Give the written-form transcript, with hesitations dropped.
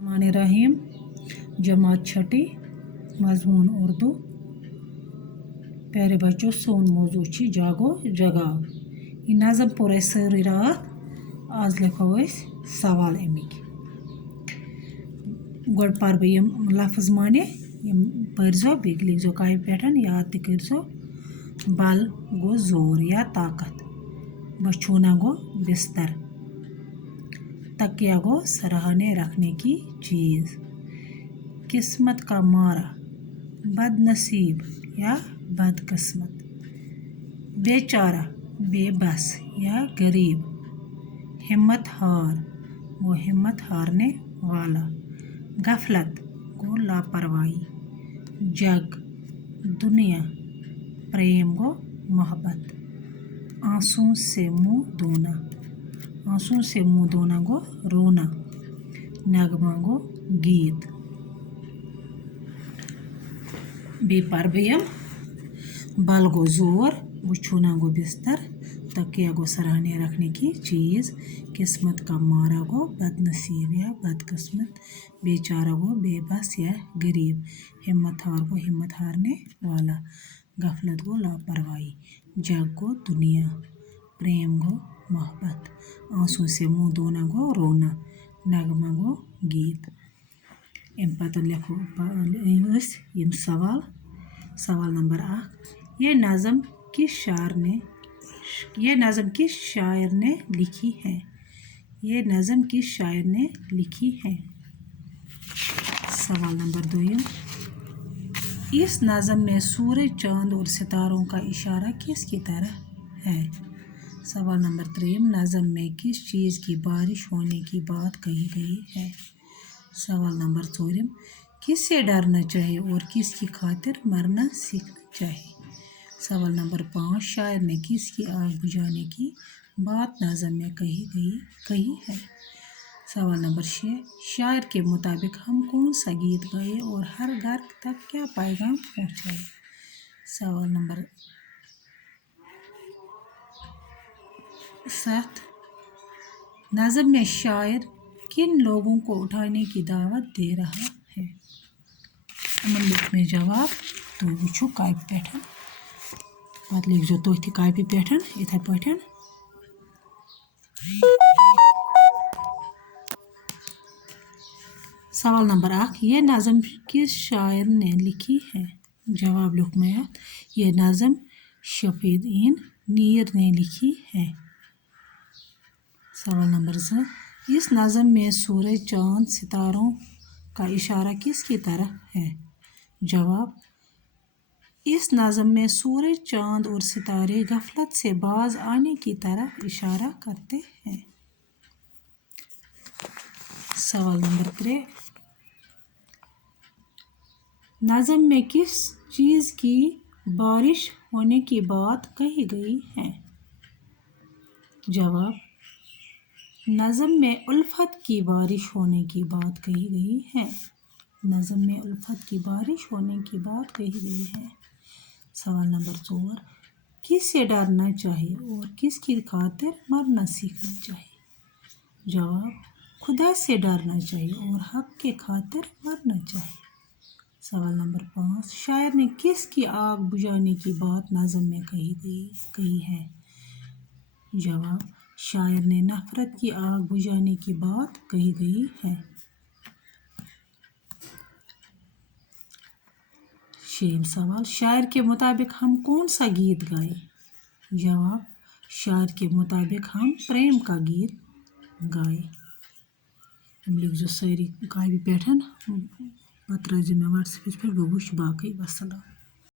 रहीम जमात छठी मजमून उर्दू। प्यारे बच्चों, सोन मौजू जागो जगाओ। ये नज़म पोर सारी रात। आज लिखो सवाल अमिक। गोड पर बह लफ्ज माने पर्जो बे लिखो कापी पे याद तकरजो। बल गो जोर या ताकत। बछूना गो बिस्तर। तकिया गो सराहने रखने की चीज़। किस्मत का मारा बदनसीब या बदकिस्मत। बेचारा बेबस या गरीब। हिम्मत हार वो हिम्मत हारने वाला। गफलत को लापरवाही। जग दुनिया। प्रेम गो मोहब्बत। आंसू से मुँह धोना। आंसू से मुँह धोना गो रोना। नगमा गो गीत। बेपर बयम बल गो जोर। बिछौना गो बिस्तर। तकिया गो सराहने रखने की चीज़। किस्मत का मारा गो बदनसीब या बदकिस्मत। बेचारा गो बेबस या गरीब। हिम्मत हार गो हिम्मत हारने वाला। गफलत गो लापरवाही। जग गो दुनिया। प्रेम गो मोहब्बत। आंसू से मुँह धोना गो रोना। नगमा गो गीत। अम पत लिखो यम सवाल। सवाल नंबर 1, ये नज़म किस शायर ने लिखी है? ये नज़म किस शायर ने लिखी है? सवाल नंबर 2, इस नज़म में सूरज, चाँद और सितारों का इशारा किसकी तरह है? सवाल नंबर 3, नज़म में किस चीज़ की बारिश होने की बात कही गई है? सवाल नंबर 4, किससे डरना चाहिए और किसकी खातिर मरना सीखना चाहिए? सवाल नंबर 5, शायर ने किसकी आग बुझाने की बात नज़म में कही है? सवाल नंबर 6, शायर के मुताबिक हम कौन सा गीत गाए और हर घर तक क्या पैगाम पहुँचाए? सवाल नंबर 7, नज़म में शायर किन लोगों को उठाने की दावत दे रहा है? लिख में जवाब तो वो कापी पे पत लिखो तुम कापी पे इथे पे। सवाल नंबर 1, ये नज़म किस शायर ने लिखी है? जवाब लिख में ये नज़म शफीउद्दीन नीर ने लिखी है। सवाल नंबर 2, इस नज़म में सूरज, चाँद, सितारों का इशारा किसकी तरफ है? जवाब, इस नज़म में सूरज, चाँद और सितारे गफलत से बाज आने की तरफ इशारा करते हैं। सवाल नंबर 3, नज़म में किस चीज़ की बारिश होने की बात कही गई है? जवाब, नज़म में उल्फत की बारिश होने की बात कही गई है। नज़म में उल्फत की बारिश होने की बात कही गई है। सवाल नंबर 4, किससे डरना चाहिए और किसकी खातिर मरना सीखना चाहिए? जवाब, खुदा से डरना चाहिए और हक के खातिर मरना चाहिए। सवाल नंबर 5, शायर ने किसकी आग बुझाने की बात नज़म में कही है? जवाब, शायर ने नफ़रत की आग बुझाने की बात कही गई है। 6 सवाल, शायर के मुताबिक हम कौन सा गीत गाए? जवाब, शायर के मुताबिक हम प्रेम का गीत गाए। हम लिख जो सारी कापी पे पत रज में व्हाट्सएप पे बाकी वसलाम।